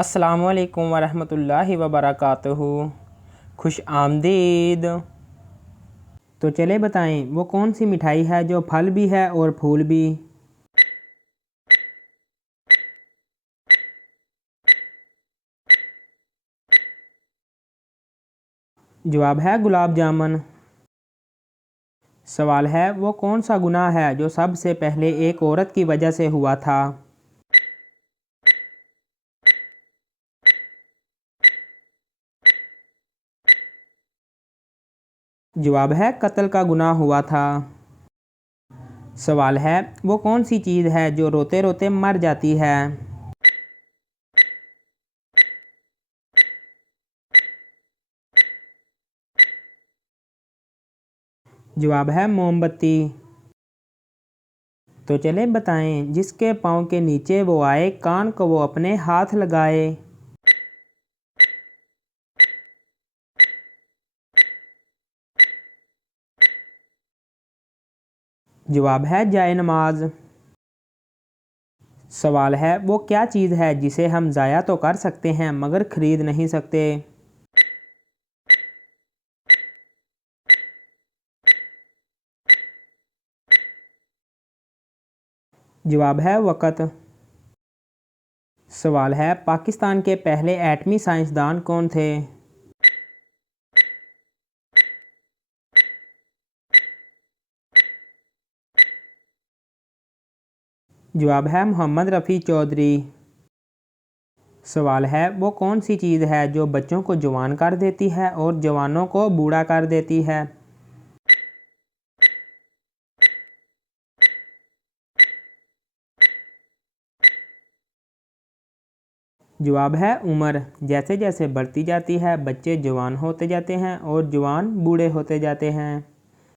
अस्सलामुअलैकुम वरहमतुल्लाहि वबरकातुहू। खुश आमदीद। तो चले बताएं वो कौन सी मिठाई है जो फल भी है और फूल भी। जवाब है गुलाब जामुन। सवाल है वो कौन सा गुनाह है जो सबसे पहले एक औरत की वजह से हुआ था। जवाब है कत्ल का गुनाह हुआ था। सवाल है वो कौन सी चीज़ है जो रोते रोते मर जाती है। जवाब है मोमबत्ती। तो चले बताएं जिसके पाँव के नीचे वो आए कान को वो अपने हाथ लगाए। जवाब है जाए नमाज। सवाल है वो क्या चीज़ है जिसे हम ज़ाया तो कर सकते हैं मगर ख़रीद नहीं सकते। जवाब है वक़्त। सवाल है पाकिस्तान के पहले एटमी साइंसदान कौन थे। जवाब है मोहम्मद रफ़ी चौधरी। सवाल है वो कौन सी चीज़ है जो बच्चों को जवान कर देती है और जवानों को बूढ़ा कर देती है। जवाब है उम्र। जैसे जैसे बढ़ती जाती है बच्चे जवान होते जाते हैं और जवान बूढ़े होते जाते हैं।